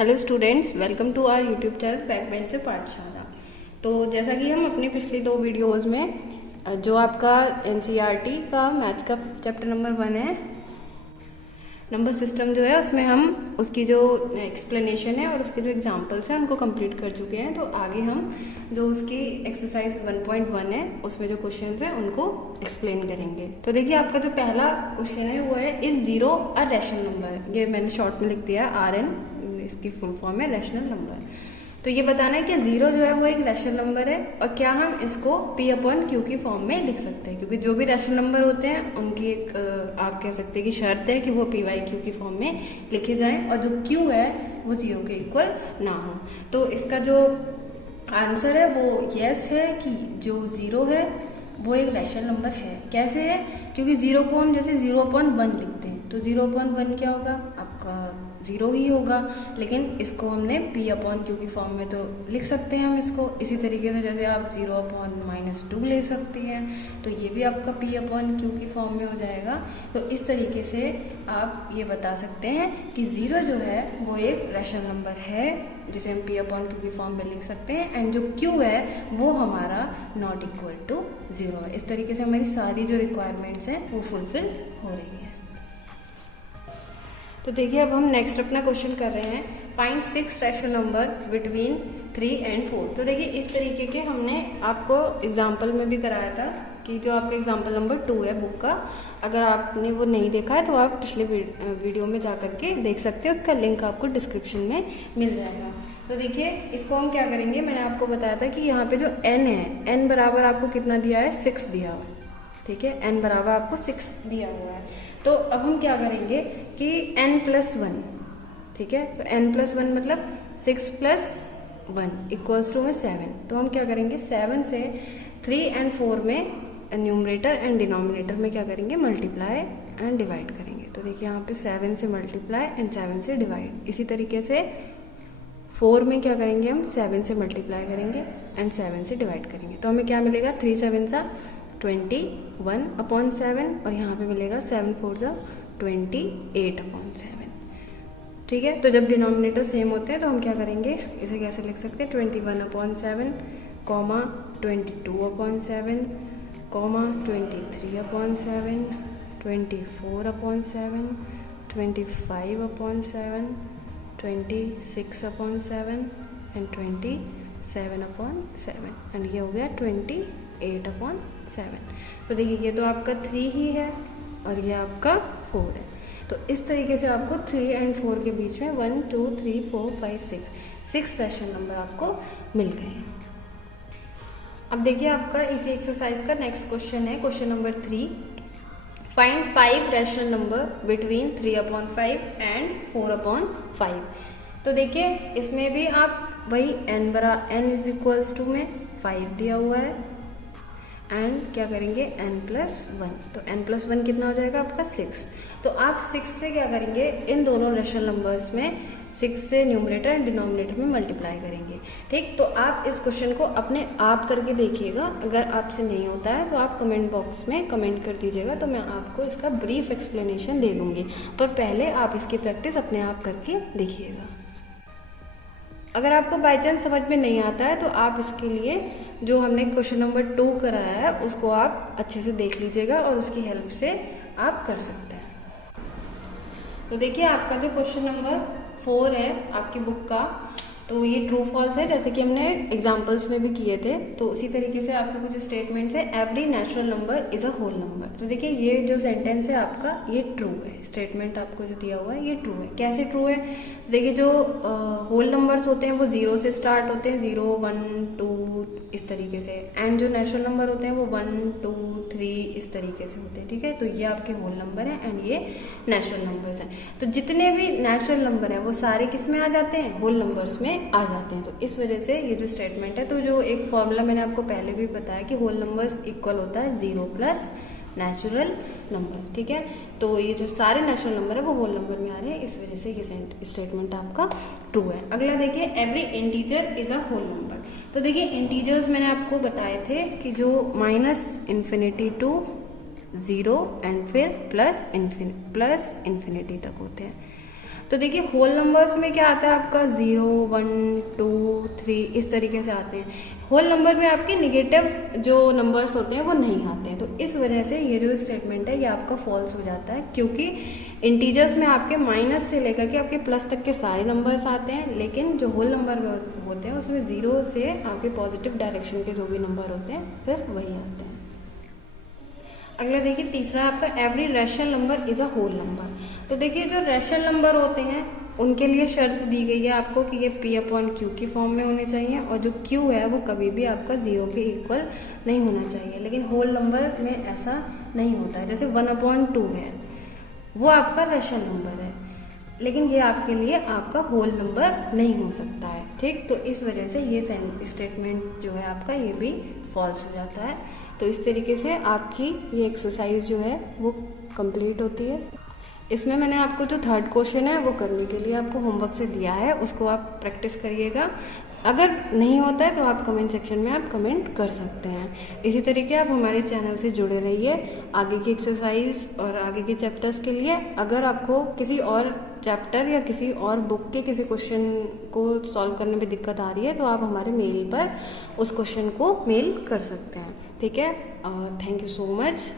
Hello students, welcome to our YouTube channel Backbencher Pathshala. तो जैसा कि हम अपनी पिछली दो वीडियोस में जो आपका एनसीईआरटी का मैथ्स का चैप्टर नंबर 1 है, नंबर सिस्टम जो है, उसमें हम उसकी जो एक्सप्लेनेशन है और उसके जो एग्जांपल्स हैं उनको कंप्लीट कर चुके हैं। तो आगे हम जो उसकी एक्सरसाइज 1.1 है उसमें जो क्वेश्चन है उनको एक्सप्लेन करेंगे। तो देखिए, आपका जो पहला क्वेश्चन है वो है, is zero a rational number. ये मैंने शॉर्ट में लिख दिया RN, इसकी फुल फॉर्म है रैशनल नंबर। तो ये बताना है कि जीरो जो है वो एक रैशनल नंबर है और क्या हम इसको P/Q की फॉर्म में लिख सकते हैं, क्योंकि जो भी रैशनल नंबर होते हैं उनकी एक आप कह सकते हैं कि शर्त है कि वो P/Q की फॉर्म में लिखे जाएं और जो Q है वो जीरो के इक्वल ना हो। तो इसका जो आंसर है वो यस है कि जो जीरो है वो एक रैशनल नंबर है। कैसे है? क्योंकि जीरो को हम जैसे 0/1 लिखते हैं तो 0/1 क्या होगा? आपका जीरो ही होगा, लेकिन इसको हमने P/Q की फॉर्म में तो लिख सकते हैं हम इसको। इसी तरीके से जैसे आप 0/-2 ले सकती हैं, तो ये भी आपका P/Q की फॉर्म में हो जाएगा। तो इस तरीके से आप ये बता सकते हैं कि जीरो जो है वो एक रैशनल नंबर है जिसे हम P/Q की फॉर्म में लिख सकते हैं, एंड जो Q है वो हमारा नॉट इक्वल टू जीरो है। इस तरीके से हमारी सारी जो रिक्वायरमेंट्स हैं वो फुलफिल हो रही है। तो देखिए, अब हम नेक्स्ट अपना क्वेश्चन कर रहे हैं, find 6 rational number between 3 and 4। तो देखिए, इस तरीके के हमने आपको एग्जाम्पल में भी कराया था कि जो आपका एग्जाम्पल नंबर 2 है बुक का, अगर आपने वो नहीं देखा है तो आप पिछले वीडियो में जा करके देख सकते हैं, उसका लिंक आपको डिस्क्रिप्शन में मिल जाएगा। तो देखिए, इसको हम क्या करेंगे, मैंने आपको बताया था कि यहाँ पे जो n है, n बराबर आपको कितना दिया है? 6 दिया हुआ है। ठीक है, n बराबर आपको 6 दिया हुआ है। तो अब हम क्या करेंगे कि n+1, ठीक है, तो n+1 मतलब 6+1 इक्वल्स टू में 7। तो हम क्या करेंगे, 7 से 3 and 4 में न्यूमरेटर एंड डिनोमिनेटर में क्या करेंगे, मल्टीप्लाई एंड डिवाइड करेंगे। तो देखिए, यहाँ पे 7 से मल्टीप्लाई एंड 7 से डिवाइड। इसी तरीके से 4 में क्या करेंगे, हम 7 से मल्टीप्लाई करेंगे एंड 7 से डिवाइड करेंगे। तो हमें क्या मिलेगा, 3 7 21/7 और यहाँ पे मिलेगा 7 4 28/7। ठीक है, तो जब डिनोमिनेटर सेम होते हैं तो हम क्या करेंगे, इसे कैसे लिख सकते हैं, 21/7, 22/7, 23/7, 24/7, 25/7, 26/7 एंड 27/7, एंड ये हो गया 28/7। तो देखिए, ये तो आपका 3 ही है और ये आपका 4 है। तो इस तरीके से आपको 3 and 4 के बीच में 1 2 3 4 5 6 रैशनल नंबर आपको मिल गए हैं। अब देखिए, आपका इसी एक्सरसाइज का नेक्स्ट क्वेश्चन है, question number 3, find 5 rational number between 3/5 and 4/5। तो देखिए, इसमें भी आप वही n इज इक्वल्स टू में 5 दिया हुआ है एंड क्या करेंगे, n+1। तो n+1 कितना हो जाएगा आपका 6। तो आप 6 से क्या करेंगे, इन दोनों रैशनल नंबर्स में 6 से न्यूमरेटर एंड डिनोमिनेटर में मल्टीप्लाई करेंगे। ठीक, तो आप इस क्वेश्चन को अपने आप करके देखिएगा। अगर आपसे नहीं होता है तो आप कमेंट बॉक्स में कमेंट कर दीजिएगा, तो मैं आपको इसका ब्रीफ एक्सप्लेनेशन दे दूँगी। पर पहले आप इसकी प्रैक्टिस अपने आप करके देखिएगा। अगर आपको बाय चांस समझ में नहीं आता है तो आप इसके लिए जो हमने क्वेश्चन नंबर 2 कराया है उसको आप अच्छे से देख लीजिएगा और उसकी हेल्प से आप कर सकते हैं। तो देखिए, आपका जो क्वेश्चन नंबर 4 है आपकी बुक का, तो ये ट्रू फॉल्स है, जैसे कि हमने एग्जाम्पल्स में भी किए थे। तो उसी तरीके से आपके कुछ स्टेटमेंट्स है, every natural number is a whole number. तो देखिए, ये जो सेंटेंस है आपका ये ट्रू है, स्टेटमेंट आपको जो दिया हुआ है ये ट्रू है। कैसे ट्रू है? तो देखिए, जो होल नंबर्स होते हैं वो 0 से स्टार्ट होते हैं, 0 1 2 इस तरीके से, एंड जो नेचुरल नंबर होते हैं वो 1 2 3 इस तरीके से होते हैं। ठीक है, तो ये आपके होल नंबर है एंड ये नेचुरल नंबर्स हैं। तो जितने भी नेचुरल नंबर हैं वो सारे किस में आ जाते हैं, होल नंबर्स में आ जाते हैं। तो इस वजह से ये जो स्टेटमेंट है, तो जो एक फॉर्मूला मैंने आपको पहले भी बताया कि होल नंबर्स इक्वल होता है 0 + नेचुरल नंबर। ठीक है, तो ये जो सारे नेचुरल नंबर है वो होल नंबर में आ रहे हैं, इस वजह से ये स्टेटमेंट आपका ट्रू है। अगला देखिए, every integer is a whole number. तो देखिए, इंटीजर्स मैंने आपको बताए थे कि जो -∞ to 0 एंड फिर प्लस इन्फिनिटी तक होते हैं। तो देखिए होल नंबर्स में क्या आता है आपका 0, 1, 2, 3 इस तरीके से आते हैं। होल नंबर में आपके निगेटिव जो नंबर्स होते हैं वो नहीं आते हैं। तो इस वजह से ये जो स्टेटमेंट है ये आपका फॉल्स हो जाता है, क्योंकि इंटीजर्स में आपके माइनस से लेकर के आपके प्लस तक के सारे नंबर्स आते हैं, लेकिन जो होल नंबर में होते हैं उसमें 0 से आपके पॉजिटिव डायरेक्शन के जो भी नंबर होते हैं फिर वही आते हैं। अगला देखिए तीसरा आपका every rational number is a whole number. तो देखिए जो रैशनल नंबर होते हैं उनके लिए शर्त दी गई है आपको कि ये P/Q की फॉर्म में होने चाहिए, और जो Q है वो कभी भी आपका 0 के इक्वल नहीं होना चाहिए। लेकिन होल नंबर में ऐसा नहीं होता है। जैसे 1/2 है, वो आपका रैशनल नंबर है, लेकिन ये आपके लिए आपका होल नंबर नहीं हो सकता है। ठीक, तो इस वजह से ये स्टेटमेंट जो है आपका ये भी फॉल्स हो जाता है। तो इस तरीके से आपकी ये एक्सरसाइज जो है वो कंप्लीट होती है। इसमें मैंने आपको जो थर्ड क्वेश्चन है वो करने के लिए आपको होमवर्क से दिया है, उसको आप प्रैक्टिस करिएगा। अगर नहीं होता है तो आप कमेंट सेक्शन में आप कमेंट कर सकते हैं। इसी तरीके आप हमारे चैनल से जुड़े रहिए आगे की एक्सरसाइज और आगे के चैप्टर्स के लिए। अगर आपको किसी और चैप्टर या किसी और बुक के किसी क्वेश्चन को सॉल्व करने में दिक्कत आ रही है तो आप हमारे मेल पर उस क्वेश्चन को मेल कर सकते हैं। ठीक है, थैंक यू सो मच।